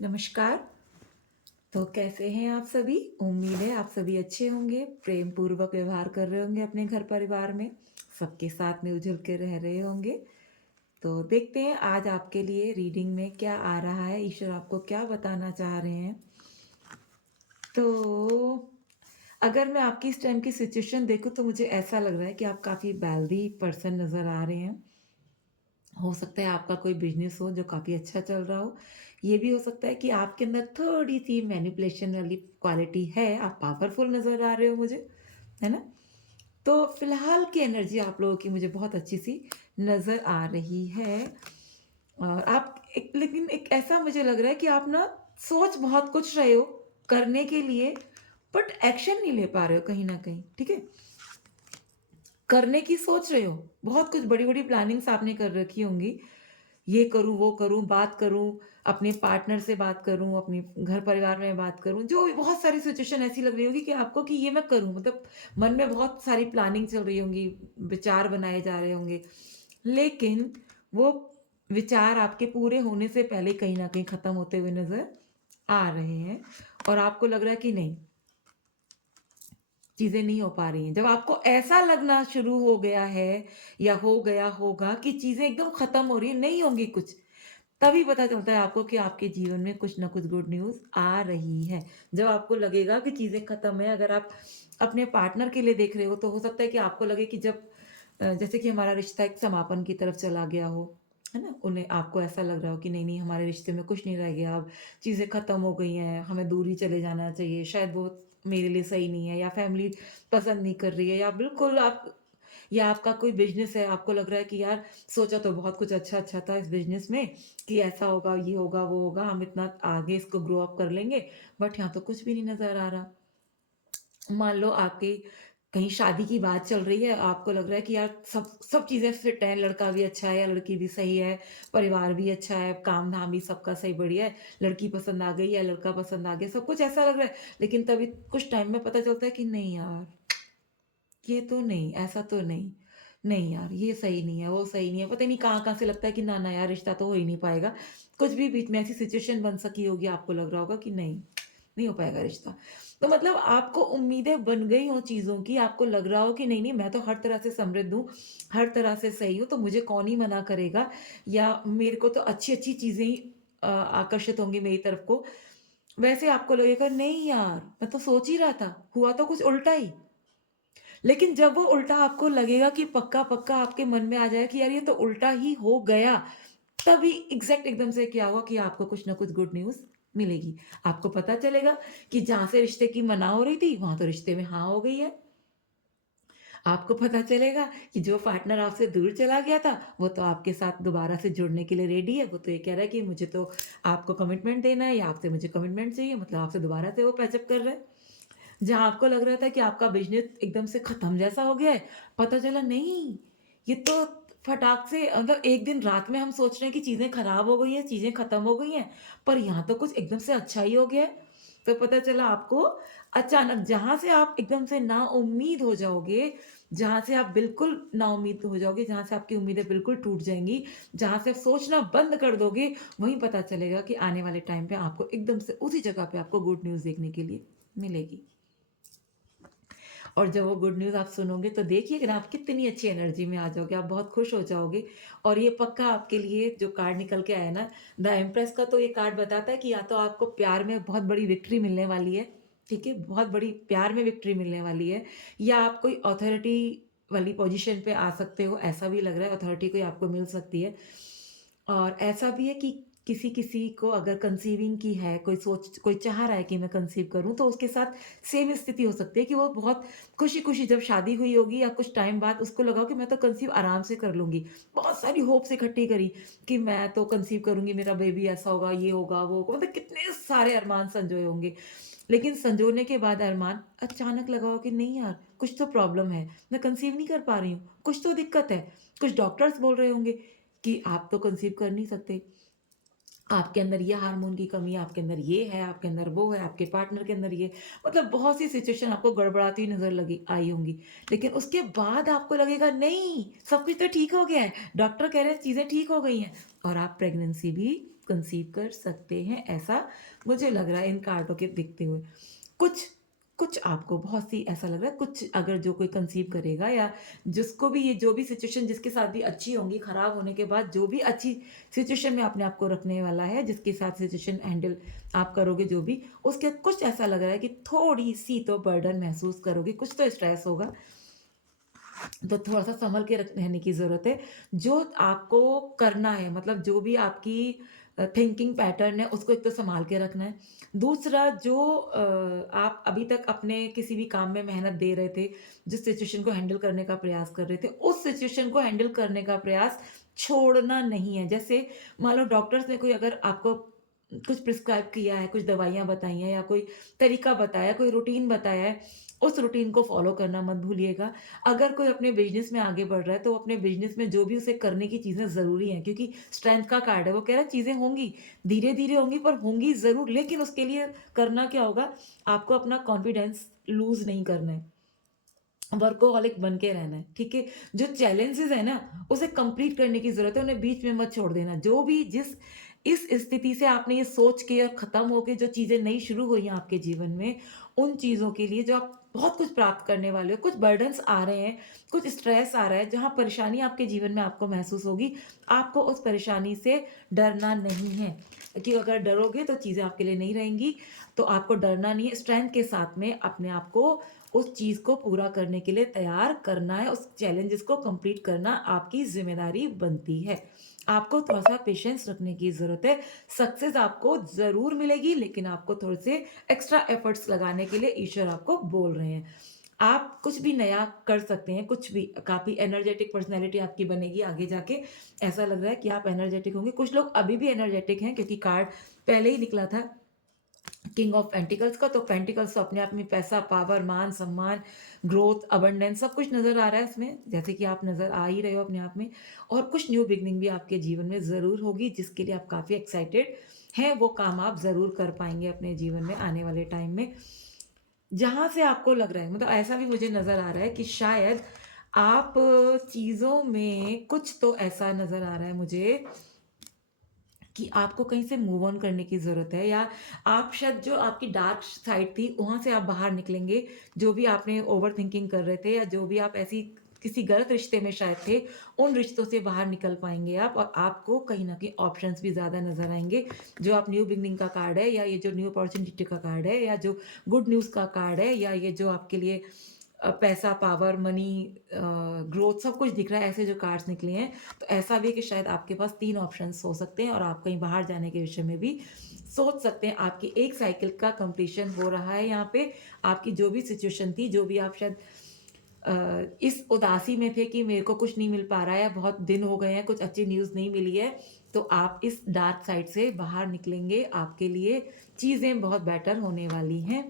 नमस्कार। तो कैसे हैं आप सभी? उम्मीद है आप सभी अच्छे होंगे, प्रेम पूर्वक व्यवहार कर रहे होंगे अपने घर परिवार में, सबके साथ मिल-जुल के रह रहे होंगे। तो देखते हैं आज आपके लिए रीडिंग में क्या आ रहा है, ईश्वर आपको क्या बताना चाह रहे हैं। तो अगर मैं आपकी इस टाइम की सिचुएशन देखूँ तो मुझे ऐसा लग रहा है कि आप काफ़ी वेल्दी पर्सन नज़र आ रहे हैं। हो सकता है आपका कोई बिज़नेस हो जो काफ़ी अच्छा चल रहा हो। ये भी हो सकता है कि आपके अंदर थोड़ी-सी मैनिपुलेशन वाली क्वालिटी है, आप पावरफुल नज़र आ रहे हो मुझे, है ना? तो फ़िलहाल की एनर्जी आप लोगों की मुझे बहुत अच्छी-सी नज़र आ रही है। और आप एक लेकिन एक ऐसा मुझे लग रहा है कि आप ना सोच बहुत कुछ रहे हो करने के लिए, बट एक्शन नहीं ले पा रहे हो कहीं न कहीं, ठीक है? करने की सोच रहे हो, बहुत कुछ बड़ी-बड़ी प्लानिंग्स आपने कर रखी होंगी। ये करूँ, वो करूँ, बात करूँ, अपने पार्टनर से बात करूँ, अपने घर परिवार में बात करूँ, जो भी बहुत सारी सिचुएशन ऐसी लग रही होगी कि आपको कि ये मैं करूँ। मतलब मन में बहुत सारी प्लानिंग चल रही होंगी, विचार बनाए जा रहे होंगे। लेकिन वो विचार आपके पूरे होने से पहले कहीं न कहीं खत्म होते हुए नज़र आ रहे हैं और आपको लग रहा है कि नहीं, चीज़ें नहीं हो पा रही हैं। जब आपको ऐसा लगना शुरू हो गया है या हो गया होगा कि चीज़ें एकदम खत्म हो रही हैं, नहीं होंगी कुछ, तभी पता चलता है आपको कि आपके जीवन में कुछ न कुछ गुड न्यूज़ आ रही है। जब आपको लगेगा कि चीज़ें खत्म है, अगर आप अपने पार्टनर के लिए देख रहे हो, तो हो सकता है कि आपको लगे कि जब जैसे कि हमारा रिश्ता एक समापन की तरफ चला गया हो, है ना? उन्हें आपको ऐसा लग रहा हो कि नहीं-नहीं हमारे रिश्ते में कुछ नहीं रह गया अब, चीज़ें खत्म हो गई हैं, हमें दूर ही चले जाना चाहिए, शायद वो मेरे लिए सही नहीं है या फैमिली पसंद नहीं कर रही है या बिल्कुल आप या आपका कोई बिज़नेस है, आपको लग रहा है कि यार सोचा तो बहुत कुछ अच्छा-अच्छा था इस बिज़नेस में कि ऐसा होगा, ये होगा, वो होगा, हम इतना आगे इसको ग्रो अप कर लेंगे, बट यहाँ तो कुछ भी नहीं नज़र आ रहा। मान लो आपकी कहीं शादी की बात चल रही है, आपको लग रहा है कि यार सब सब चीज़ें फिट हैं, लड़का भी अच्छा है या लड़की भी सही है, परिवार भी अच्छा है, काम-धाम भी सबका सही बढ़िया है, लड़की पसंद आ गई या लड़का पसंद आ गया, सब कुछ ऐसा लग रहा है। लेकिन तभी कुछ टाइम में पता चलता है कि नहीं यार, ये तो नहीं, ऐसा तो नहीं। नहीं यार, ये सही नहीं है, वो सही नहीं है, पता नहीं कहाँ-कहाँ से लगता है कि ना, ना यार रिश्ता तो हो ही नहीं पाएगा। कुछ भी बीच में ऐसी सिचुएशन बन सकी होगी, आपको लग रहा होगा कि नहीं, नहीं हो पाएगा रिश्ता। तो मतलब आपको उम्मीदें बन गई हों चीज़ों की, आपको लग रहा हो कि नहीं, नहीं मैं तो हर तरह से समृद्ध हूँ, हर तरह से सही हूँ, तो मुझे कौन ही मना करेगा या मेरे को तो अच्छी-अच्छी चीज़ें ही आकर्षित होंगी मेरी तरफ को। वैसे आपको लगेगा नहीं यार, मैं तो सोच ही रहा था, हुआ तो कुछ उल्टा ही। लेकिन जब वो उल्टा आपको लगेगा कि पक्का-पक्का आपके मन में आ जाए कि यार ये तो उल्टा ही हो गया, तभी एग्ज़ैक्ट एकदम से क्या होगा कि आपको कुछ न कुछ गुड न्यूज़ मिलेगी। आपको पता चलेगा कि जहाँ से रिश्ते की मना हो रही थी, वहाँ तो रिश्ते में हाँ हो गई है। आपको पता चलेगा कि जो पार्टनर आपसे दूर चला गया था, वो तो आपके साथ दोबारा से जुड़ने के लिए रेडी है। वो तो ये कह रहा है कि मुझे तो आपको कमिटमेंट देना है या आपसे मुझे कमिटमेंट चाहिए, मतलब आपसे दोबारा से वो पैचअप कर रहा है। जहाँ आपको लग रहा था कि आपका बिज़नेस एकदम से खत्म जैसा हो गया है, पता चला नहीं, ये तो फटाक से मतलब एक दिन रात में हम सोच रहे हैं कि चीज़ें खराब हो गई हैं, चीज़ें खत्म हो गई हैं, पर यहाँ तो कुछ एकदम से अच्छा ही हो गया है। तो पता चला आपको अचानक जहाँ से आप एकदम से नाउम्मीद हो जाओगे, जहाँ से आप बिल्कुल नाउम्मीद हो जाओगे, जहाँ से आपकी उम्मीदें बिल्कुल टूट जाएँगी, जहाँ से आप सोचना बंद कर दोगे, वहीं पता चलेगा कि आने वाले टाइम पे आपको एकदम से उसी जगह पे आपको गुड न्यूज़ देखने के लिए मिलेगी। और जब वो गुड न्यूज़ आप सुनोगे तो देखिए ना आप कितनी अच्छी एनर्जी में आ जाओगे, आप बहुत खुश हो जाओगे और ये पक्का आपके लिए जो कार्ड निकल के आया ना, द एम्प्रेस का तो ये कार्ड बताता है कि या तो आपको प्यार में बहुत बड़ी विक्ट्री मिलने वाली है, ठीक है? बहुत बड़ी प्यार में विक्ट्री मिलने वाली है या आप कोई अथॉरिटी वाली पोज़ीशन पे आ सकते हो, ऐसा भी लग रहा है अथॉरिटी कोई आपको मिल सकती है। और ऐसा भी है कि किसी-किसी को अगर कंसीविंग की है, कोई चाह रहा है कि मैं कंसीव करूँ, तो उसके साथ सेम स्थिति हो सकती है कि वो बहुत खुशी-खुशी जब शादी हुई होगी या कुछ टाइम बाद उसको लगा हो कि मैं तो कंसीव आराम से कर लूँगी। बहुत सारी होप्स इकट्ठी करी कि मैं तो कंसीव करूँगी, मेरा बेबी ऐसा होगा, ये होगा, वो होगा, मतलब कितने सारे अरमान संजोए होंगे। लेकिन संजोने के बाद अरमान अचानक लगा हो कि नहीं यार, कुछ तो प्रॉब्लम है, मैं कंसीव नहीं कर पा रही हूँ, कुछ तो दिक्कत है। कुछ डॉक्टर्स बोल रहे होंगे कि आप तो कंसीव कर नहीं सकते। आपके अंदर ये हार्मोन की कमी है, आपके अंदर ये है, आपके अंदर वो है, आपके पार्टनर के अंदर ये मतलब बहुत सी सिचुएशन आपको गड़बड़ाती हुई नज़र लगी आई होंगी। लेकिन उसके बाद आपको लगेगा नहीं, सब कुछ तो ठीक हो गया है। डॉक्टर कह रहे हैं चीज़ें ठीक हो गई हैं और आप प्रेगनेंसी भी कंसीव कर सकते हैं, ऐसा मुझे लग रहा है इन कार्डों के दिखते हुए। कुछ कुछ आपको बहुत सी ऐसा लग रहा है, कुछ अगर जो कोई कंसीव करेगा या जिसको भी ये जो भी सिचुएशन जिसके साथ भी अच्छी होंगी, खराब होने के बाद जो भी अच्छी सिचुएशन में अपने आप को रखने वाला है, जिसके साथ सिचुएशन हैंडल आप करोगे जो भी, उसके कुछ ऐसा लग रहा है कि थोड़ी-सी तो बर्डन महसूस करोगे, कुछ तो स्ट्रेस होगा। तो थोड़ा-सा सँभल के रहने की ज़रूरत है। जो आपको करना है मतलब जो भी आपकी थिंकिंग पैटर्न है उसको एक तो सँभाल के रखना है। दूसरा जो आप अभी तक अपने किसी भी काम में मेहनत दे रहे थे, जिस सिचुएशन को हैंडल करने का प्रयास कर रहे थे, उस सिचुएशन को हैंडल करने का प्रयास छोड़ना नहीं है। जैसे मान लो डॉक्टर्स ने कोई अगर आपको कुछ प्रिस्क्राइब किया है, कुछ दवाइयाँ बताई हैं या कोई तरीका बताया, कोई रूटीन बताया है, उस रूटीन को फ़ॉलो करना मत भूलिएगा। अगर कोई अपने बिज़नेस में आगे बढ़ रहा है, तो अपने बिज़नेस में जो भी उसे करने की चीज़ें ज़रूरी हैं क्योंकि स्ट्रेंथ का कार्ड है, वो कह रहा है चीज़ें होंगी, धीरे-धीरे होंगी पर होंगी ज़रूर, लेकिन उसके लिए करना क्या होगा, आपको अपना कॉन्फिडेंस लूज़ नहीं करना है। वर्कोहॉलिक बन के रहना है, ठीक है? जो चैलेंजेज़ है ना, उसे कंप्लीट करने की ज़रूरत है, उन्हें बीच में मत छोड़ देना। जो भी जिस इस स्थिति से आपने ये सोच के और ख़त्म होके जो चीज़ें नई शुरू हुई हैं आपके जीवन में, उन चीज़ों के लिए जो आप बहुत कुछ प्राप्त करने वाले हो, कुछ बर्डन्स आ रहे हैं, कुछ स्ट्रेस आ रहा है, जहाँ परेशानी आपके जीवन में आपको महसूस होगी, आपको उस परेशानी से डरना नहीं है। कि अगर डरोगे तो चीज़ें आपके लिए नहीं रहेंगी, तो आपको डरना नहीं है, स्ट्रेंथ के साथ में अपने आप को उस चीज़ को पूरा करने के लिए तैयार करना है, उस चैलेंजेस को कंप्लीट करना आपकी ज़िम्मेदारी बनती है। आपको थोड़ा-सा पेशेंस रखने की ज़रूरत है। सक्सेस आपको ज़रूर मिलेगी, लेकिन आपको थोड़े से एक्स्ट्रा एफर्ट्स लगाने के लिए ईश्वर आपको बोल रहे हैं। आप कुछ भी नया कर सकते हैं, कुछ भी काफ़ी एनर्जेटिक पर्सनैलिटी आपकी बनेगी आगे जाके। ऐसा लग रहा है कि आप एनर्जेटिक होंगे। कुछ लोग अभी भी एनर्जेटिक हैं क्योंकि कार्ड पहले ही निकला था किंग ऑफ पेंटिकल्स का, तो पेंटिकल्स तो अपने आप में पैसा, पावर, मान, सम्मान, ग्रोथ, अबंडेंस सब कुछ नज़र आ रहा है इसमें, जैसे कि आप नज़र आ ही रहे हो अपने आप में। और कुछ न्यू बिगिनिंग भी आपके जीवन में ज़रूर होगी, जिसके लिए आप काफ़ी एक्साइटेड हैं, वो काम आप ज़रूर कर पाएँगे अपने जीवन में आने वाले टाइम में। जहाँ से आपको लग रहा है मतलब ऐसा भी मुझे नज़र आ रहा है कि शायद आप चीज़ों में कुछ तो ऐसा नज़र आ रहा है मुझे कि आपको कहीं से मूव ऑन करने की ज़रूरत है या आप शायद जो आपकी डार्क साइड थी, वहाँ से आप बाहर निकलेंगे। जो भी आपने ओवरथिंकिंग कर रहे थे या जो भी आप ऐसी किसी गलत रिश्ते में शायद थे, उन रिश्तों से बाहर निकल पाएँगे आप और आपको कहीं न कहीं ऑप्शंस भी ज़्यादा नज़र आएँगे। जो आप न्यू बिगिनिंग का कार्ड है या ये जो न्यू अपॉर्च्युनिटी का कार्ड है या जो गुड न्यूज़ का कार्ड है या ये जो आपके लिए पैसा, पावर, मनी ग्रोथ सब कुछ दिख रहा है, ऐसे जो कार्ड्स निकले हैं, तो ऐसा भी है कि शायद आपके पास 3 ऑप्शंस हो सकते हैं और आप कहीं बाहर जाने के विषय में भी सोच सकते हैं। आपकी एक साइकिल का कंप्लीशन हो रहा है यहाँ पे। आपकी जो भी सिचुएशन थी, जो भी आप शायद इस उदासी में थे कि मेरे को कुछ नहीं मिल पा रहा है, बहुत दिन हो गए हैं, कुछ अच्छी न्यूज़ नहीं मिली है, तो आप इस डार्क साइड से बाहर निकलेंगे। आपके लिए चीज़ें बहुत बेटर होने वाली हैं।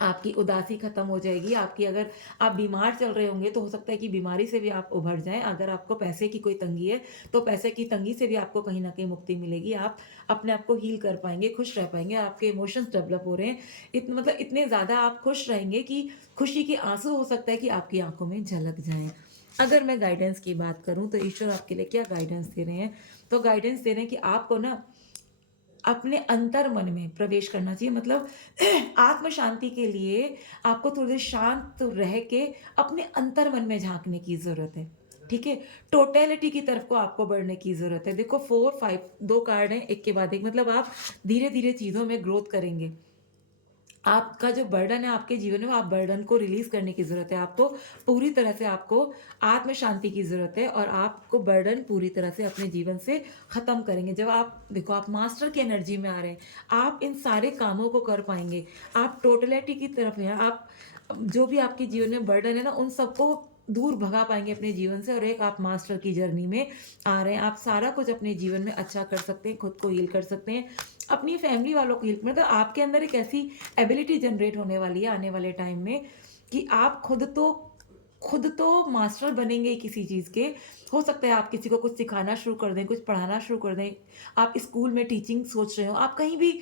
आपकी उदासी खत्म हो जाएगी, आपकी अगर आप बीमार चल रहे होंगे तो हो सकता है कि बीमारी से भी आप उभर जाएँ। अगर आपको पैसे की कोई तंगी है, तो पैसे की तंगी से भी आपको कहीं न कहीं मुक्ति मिलेगी। आप अपने आप को हील कर पाएँगे, खुश रह पाएँगे, आपके इमोशंस डेवलप हो रहे हैं। मतलब इतने ज़्यादा आप खुश रहेंगे कि खुशी के आँसू हो सकता है कि आपकी आँखों में झलक जाएँ। अगर मैं गाइडेंस की बात करूँ तो ईश्वर आपके लिए क्या गाइडेंस दे रहे हैं? तो गाइडेंस दे रहे हैं कि आपको ना अपने अंतर मन में प्रवेश करना चाहिए मतलब आत्म शांति के लिए आपको थोड़ी देर शांत रह के अपने अंतर मन में झाँकने की ज़रूरत है। ठीक है? टोटैलिटी की तरफ को आपको बढ़ने की ज़रूरत है। देखो 4, 5 2 कार्ड हैं एक के बाद एक मतलब आप धीरे-धीरे चीज़ों में ग्रोथ करेंगे। आपका जो बर्डन है आपके जीवन में, आप बर्डन को रिलीज़ करने की ज़रूरत है। आपको पूरी तरह से आपको आत्म शांति की ज़रूरत है और आपको बर्डन पूरी तरह से अपने जीवन से ख़त्म करेंगे। जब आप देखो आप मास्टर की एनर्जी में आ रहे हैं, आप इन सारे कामों को कर पाएँगे। आप टोटलिटी की तरफ हैं, आप जो भी आपके जीवन में बर्डन है ना, उन सबको दूर भगा पाएँगे अपने जीवन से और एक आप मास्टर की जर्नी में आ रहे हैं। आप सारा कुछ अपने जीवन में अच्छा कर सकते हैं, खुद को हील कर सकते हैं, अपनी फैमिली वालों को हील मतलब आपके अंदर एक ऐसी एबिलिटी जनरेट होने वाली है आने वाले टाइम में कि आप खुद तो मास्टर बनेंगे ही किसी चीज़ के। हो सकता है आप किसी को कुछ सिखाना शुरू कर दें, कुछ पढ़ाना शुरू कर दें। आप स्कूल में टीचिंग सोच रहे हो, आप कहीं भी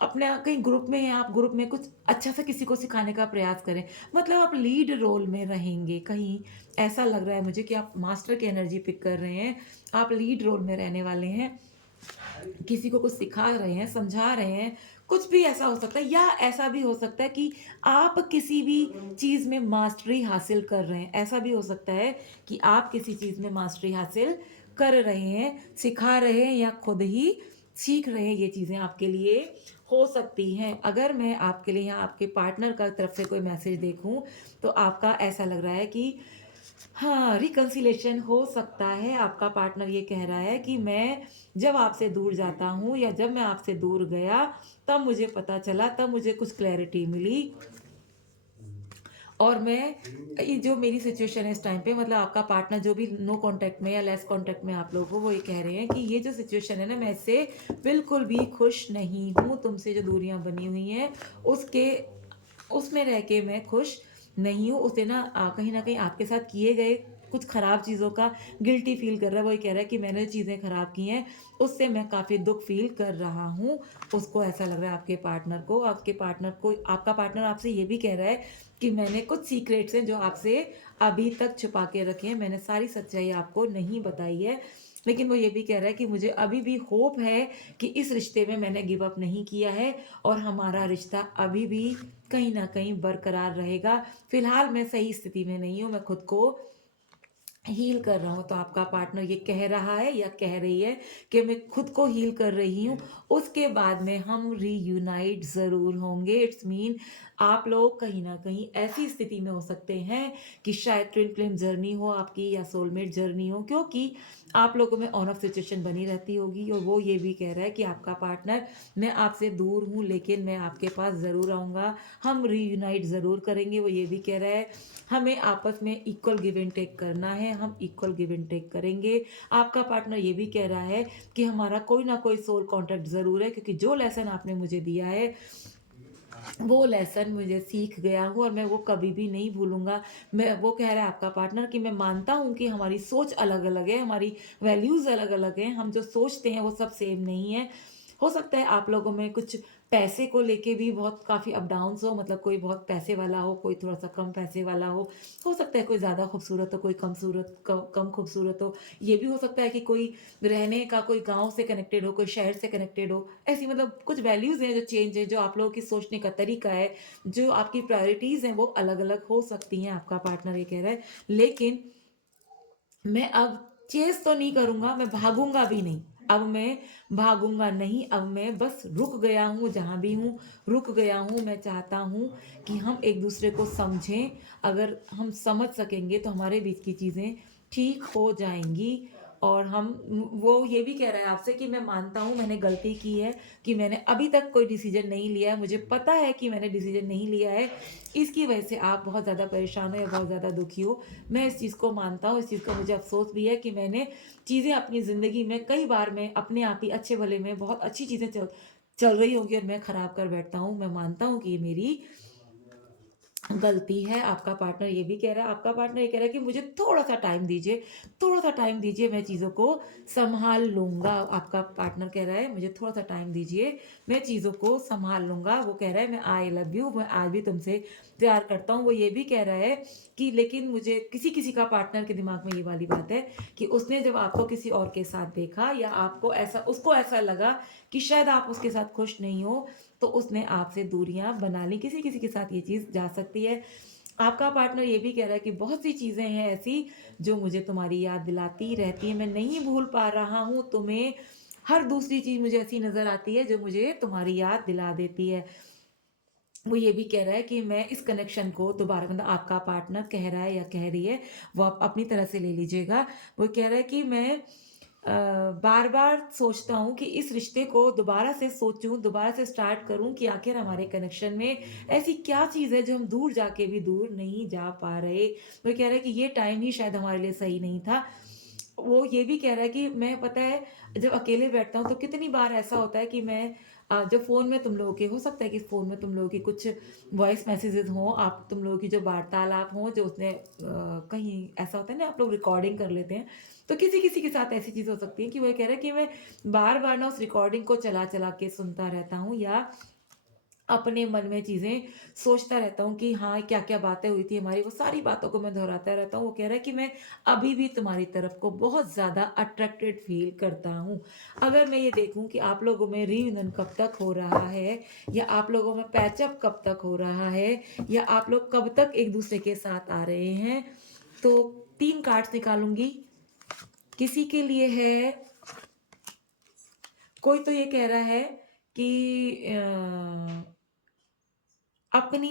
अपने कहीं ग्रुप में हैं, आप ग्रुप में कुछ अच्छा सा किसी को सिखाने का प्रयास करें। मतलब आप लीड रोल में रहेंगे, कहीं ऐसा लग रहा है मुझे कि आप मास्टर की एनर्जी पिक कर रहे हैं, आप लीड रोल में रहने वाले हैं। किसी को कुछ सिखा रहे हैं, समझा रहे हैं, कुछ भी ऐसा हो सकता है या ऐसा भी हो सकता है कि आप किसी भी चीज़ में मास्टरी हासिल कर रहे हैं। ऐसा भी हो सकता है कि आप किसी चीज़ में मास्टरी हासिल कर रहे हैं, सिखा रहे हैं या खुद ही सीख रहे हैं, ये चीज़ें आपके लिए हो सकती हैं। अगर मैं आपके लिए यहाँ आपके पार्टनर का तरफ से कोई मैसेज देखूँ, तो आपका ऐसा लग रहा है कि हाँ, रिकन्सिलिएशन हो सकता है। आपका पार्टनर ये कह रहा है कि मैं जब आपसे दूर जाता हूँ या जब मैं आपसे दूर गया, तब मुझे पता चला, तब मुझे कुछ क्लैरिटी मिली और मैं ये जो मेरी सिचुएशन है इस टाइम पे मतलब आपका पार्टनर जो भी नो कॉन्टैक्ट में या लेस कॉन्टैक्ट में आप लोग हो, वो ये कह रहे हैं कि ये जो सिचुएशन है ना, मैं इससे बिल्कुल भी खुश नहीं हूँ। तुमसे जो दूरियाँ बनी हुई हैं, उसके उसमें रह के मैं खुश नहीं हूँ। उसे ना कहीं न कहीं आपके साथ किए गए कुछ खराब चीज़ों का गिल्टी फ़ील कर रहा है। वो ये कह रहा है कि मैंने जो चीज़ें खराब की हैं, उससे मैं काफ़ी दुःख फ़ील कर रहा हूँ। उसको ऐसा लग रहा है आपके पार्टनर को आपका पार्टनर आपसे ये भी कह रहा है कि मैंने कुछ सीक्रेट्स हैं जो आपसे अभी तक छुपा के रखे हैं। मैंने सारी सच्चाई आपको नहीं बताई है। लेकिन वो ये भी कह रहा है कि मुझे अभी भी होप है कि इस रिश्ते में मैंने गिव अप नहीं किया है और हमारा रिश्ता अभी भी कहीं न कहीं बरकरार रहेगा। फ़िलहाल मैं सही स्थिति में नहीं हूँ, मैं खुद को हील कर रहा हूँ। तो आपका पार्टनर ये कह रहा है या कह रही है कि मैं खुद को हील कर रही हूँ, उसके बाद में हम रीयूनाइट ज़रूर होंगे। इट्स मीन आप लोग कहीं न कहीं ऐसी स्थिति में हो सकते हैं कि शायद ट्विन फ्लेम जर्नी हो आपकी या सोलमेट जर्नी हो, क्योंकि आप लोगों में ऑन ऑफ सिचुएशन बनी रहती होगी और वो ये भी कह रहा है कि आपका पार्टनर मैं आपसे दूर हूँ लेकिन मैं आपके पास ज़रूर आऊँगा, हम रीयूनाइट ज़रूर करेंगे। वो ये भी कह रहा है हमें आपस में इक्वल गिव एंड टेक करना है, हम इक्वल गिव एंड टेक करेंगे। आपका पार्टनर ये भी कह रहा है कि हमारा कोई ना कोई सोल कॉन्टैक्ट ज़रूर है, क्योंकि जो लेसन आपने मुझे दिया है, वो लेसन मुझे सीख गया हूँ और मैं वो कभी भी नहीं भूलूँगा। मैं वो कह रहा है आपका पार्टनर कि मैं मानता हूँ कि हमारी सोच अलग-अलग है, हमारी वैल्यूज़ अलग-अलग हैं, हम जो सोचते हैं वो सब सेम नहीं है। हो सकता है आप लोगों में कुछ पैसे को लेके भी बहुत काफ़ी अप डाउन्स हो, मतलब कोई बहुत पैसे वाला हो, कोई थोड़ा-सा कम पैसे वाला हो। हो सकता है कोई ज़्यादा खूबसूरत हो, कोई कम खूबसूरत हो। ये भी हो सकता है कि कोई रहने का कोई गाँव से कनेक्टेड हो, कोई शहर से कनेक्टेड हो। ऐसी मतलब कुछ वैल्यूज़ हैं जो चेंज है, जो आप लोगों की सोचने का तरीका है, जो आपकी प्रायोरिटीज़ हैं वो अलग-अलग हो सकती हैं, आपका पार्टनर ये कह रहा है। लेकिन मैं अब चेज़ तो नहीं करूँगा, मैं भागूँगा भी नहीं। अब मैं भागूँगा नहीं, अब मैं बस रुक गया हूँ, जहाँ भी हूँ, रुक गया हूँ। मैं चाहता हूँ कि हम एक-दूसरे को समझें। अगर हम समझ सकेंगे तो हमारे बीच की चीज़ें ठीक हो जाएँगी और हम वो ये भी कह रहा है आपसे कि मैं मानता हूँ मैंने गलती की है, कि मैंने अभी तक कोई डिसीज़न नहीं लिया है। मुझे पता है कि मैंने डिसीज़न नहीं लिया है, इसकी वजह से आप बहुत ज़्यादा परेशान हो या बहुत ज़्यादा दुखी हो। मैं इस चीज़ को मानता हूँ, इस चीज़ का मुझे अफ़सोस भी है कि मैंने चीज़ें अपनी ज़िंदगी में कई बार मैं अपने आप ही अच्छे-भले में बहुत अच्छी चीज़ें चल चल रही होंगी और मैं ख़राब कर बैठता हूँ। मैं मानता हूँ कि ये मेरी गलती है। आपका पार्टनर ये भी कह रहा है आपका पार्टनर ये कह रहा है कि मुझे थोड़ा-सा टाइम दीजिए, थोड़ा-सा टाइम दीजिए, मैं चीज़ों को सँभाल लूँगा। आपका पार्टनर कह रहा है मुझे थोड़ा-सा टाइम दीजिए, मैं चीज़ों को सँभाल लूँगा। वो कह रहा है मैं आई लव यू, मैं आज भी तुमसे प्यार करता हूँ। वो ये भी कह रहा है कि लेकिन मुझे किसी-किसी का पार्टनर के दिमाग में ये वाली बात है कि उसने जब आपको किसी और के साथ देखा या आपको ऐसा उसको ऐसा लगा कि शायद आप उसके साथ खुश नहीं हो, तो उसने आपसे दूरियाँ बना ली। किसी-किसी के साथ ये चीज़ जा सकती है। आपका पार्टनर ये भी कह रहा है कि बहुत सी चीज़ें हैं ऐसी जो मुझे तुम्हारी याद दिलाती रहती हैं। मैं नहीं भूल पा रहा हूँ तुम्हें। हर दूसरी चीज़ मुझे ऐसी नज़र आती है जो मुझे तुम्हारी याद दिला देती है। वो ये भी कह रहा है कि मैं इस कनेक्शन को दोबारा मतलब आपका पार्टनर कह रहा है या कह रही है, वो आप अपनी तरह से ले लीजिएगा। वो कह रहा है कि मैं बार-बार सोचता हूँ कि इस रिश्ते को दोबारा से सोचूँ, दोबारा से स्टार्ट करूँ कि आखिर हमारे कनेक्शन में ऐसी क्या चीज़ है जो हम दूर जाके भी दूर नहीं जा पा रहे। वो कह रहा है कि ये टाइम ही शायद हमारे लिए सही नहीं था। वो ये भी कह रहा है कि मैं पता है जब अकेले बैठता हूँ तो कितनी बार ऐसा होता है कि मैं जब फ़ोन में तुम लोगों के हो सकता है कि फ़ोन में तुम लोगों की कुछ वॉइस मैसेजेस हों, आप तुम लोगों की जो वार्तालाप हो जो उसने कहीं ऐसा होता है ना आप लोग रिकॉर्डिंग कर लेते हैं। तो किसी-किसी के साथ ऐसी चीज़ हो सकती है कि वो ये कह रहा है कि मैं बार-बार ना उस रिकॉर्डिंग को चला-चला के सुनता रहता हूँ या अपने मन में चीज़ें सोचता रहता हूँ कि हाँ, क्या-क्या बातें हुई थी हमारी, वो सारी बातों को मैं दोहराता रहता हूँ। वो कह रहा है कि मैं अभी भी तुम्हारी तरफ को बहुत ज़्यादा अट्रैक्टेड फ़ील करता हूँ। अगर मैं ये देखूँ कि आप लोगों में रियूनियन कब तक हो रहा है या आप लोगों में पैचअप कब तक हो रहा है या आप लोग कब तक एक-दूसरे के साथ आ रहे हैं, तो 3 कार्ड्स निकालूँगी। किसी के लिए है, कोई तो ये कह रहा है कि अपनी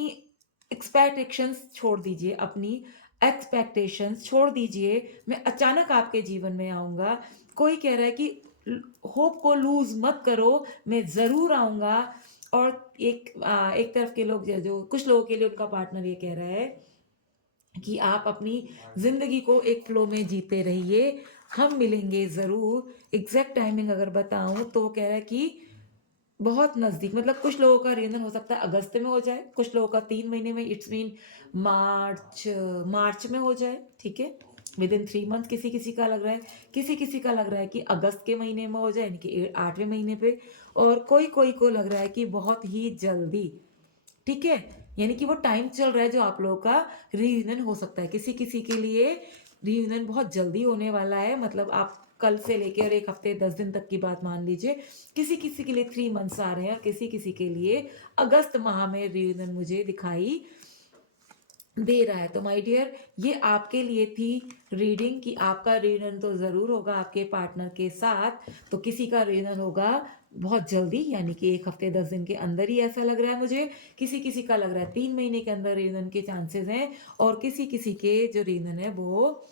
अपनी एक्सपेक्टेशंस छोड़ दीजिए, मैं अचानक आपके जीवन में आऊँगा। कोई कह रहा है कि ल होप को लूज़ मत करो, मैं ज़रूर आऊँगा। और एक तरफ के लोग ज जो कुछ लोगों के लिए उनका पार्टनर ये कह रहा है कि आप अपनी ज़िंदगी को एक फ्लो में जीते रहिए, हम मिलेंगे ज़रूर। एग्ज़ैक्ट टाइमिंग अगर बताऊँ तो वो कह रहा है कि बहुत नज़दीक, मतलब कुछ लोगों का रियूनियन हो सकता है अगस्त में हो जाए, कुछ लोगों का 3 महीने में, इट्स मीन मार्च मार्च में हो जाए, ठीक है? विदिन 3 मंथ किसी-किसी का लग रहा है, किसी-किसी का लग रहा है कि अगस्त के महीने में हो जाए, यानी कि 8वें महीने पे। और कोई-कोई को लग रहा है कि बहुत ही जल्दी, ठीक है? यानी कि वो टाइम चल रहा है जो आप लोगों का रियूनियन हो सकता है। किसी-किसी के लिए रियूनियन बहुत जल्दी होने वाला है, मतलब आप कल से लेके और 1 हफ्ते 10 दिन तक की बात मान लीजिए। किसी-किसी के लिए 3 मंथ्स आ रहे हैं और किसी-किसी के लिए अगस्त माह में रियूनियन मुझे दिखाई दे रहा है। तो माय डियर, ये आपके लिए थी रीडिंग कि आपका रियूनियन तो ज़रूर होगा आपके पार्टनर के साथ। तो किसी का रियूनियन होगा बहुत जल्दी, यानी कि 1 हफ्ते 10 दिन के अंदर ही ऐसा लग रहा है मुझे। किसी-किसी का लग रहा है 3 महीने के अंदर रियूनियन के चांसेस हैं और किसी-किसी के जो रियूनियन है वो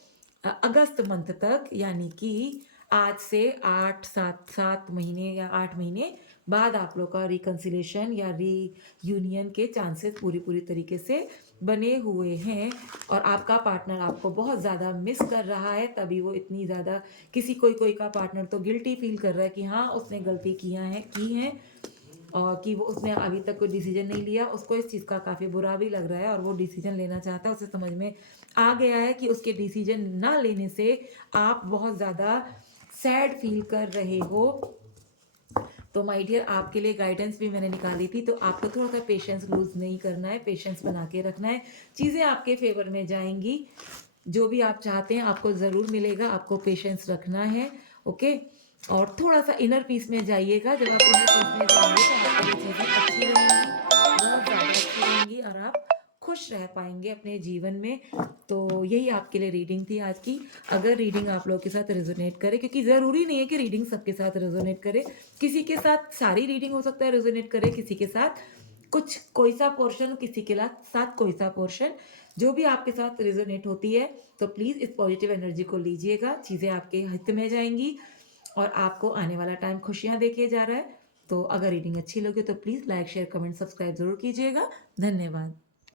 अगस्त मंथ तक, यानी कि आज से 8 7 महीने या 8 महीने बाद आप लोग का रिकन्सिलिएशन या रीयूनियन के चांसेस पूरी-पूरी तरीके से बने हुए हैं। और आपका पार्टनर आपको बहुत ज़्यादा मिस कर रहा है, तभी वो इतनी ज़्यादा, कोई-कोई का पार्टनर तो गिल्टी फ़ील कर रहा है कि हाँ, उसने गलती की हैं और कि वो उसने अभी तक कोई डिसीज़न नहीं लिया। उसको इस चीज़ का काफ़ी बुरा भी लग रहा है और वो डिसीज़न लेना चाहता है। उसे समझ में आ गया है कि उसके डिसीज़न ना लेने से आप बहुत ज़्यादा सैड फ़ील कर रहे हो। तो माय डियर, आपके लिए गाइडेंस भी मैंने निकाली थी, तो आपको थोड़ा-सा पेशेंस लूज़ नहीं करना है, पेशेंस बना के रखना है। चीज़ें आपके फ़ेवर में जाएँगी। जो भी आप चाहते हैं आपको ज़रूर मिलेगा, आपको पेशेंस रखना है, ओके? और थोड़ा-सा इनर पीस में जाइएगा, जब आप इनर पीस में जाएँगे तो आपके लिए चीज़ें अच्छी रहेंगी, बहुत ज़्यादा अच्छी रहेंगी और आप खुश रह पाएँगे अपने जीवन में। तो यही आपके लिए रीडिंग थी आज की। अगर रीडिंग आप लोगों के साथ रेज़ोनेट करे, क्योंकि ज़रूरी नहीं है कि रीडिंग सबके साथ रेज़ोनेट करे, किसी के साथ सारी रीडिंग हो सकता है रेज़ोनेट करे, किसी के साथ कुछ कोई-सा पोर्शन, किसी के साथ कोई-सा पोर्शन। जो भी आपके साथ रेज़ोनेट होती है, तो प्लीज़ इस पॉज़िटिव एनर्जी को लीजिएगा, चीज़ें आपके हित में जाएँगी और आपको आने वाला टाइम खुशियाँ देके जा रहा है। तो अगर रीडिंग अच्छी लगे तो please like, share, comment, subscribe ज़रूर कीजिएगा। धन्यवाद।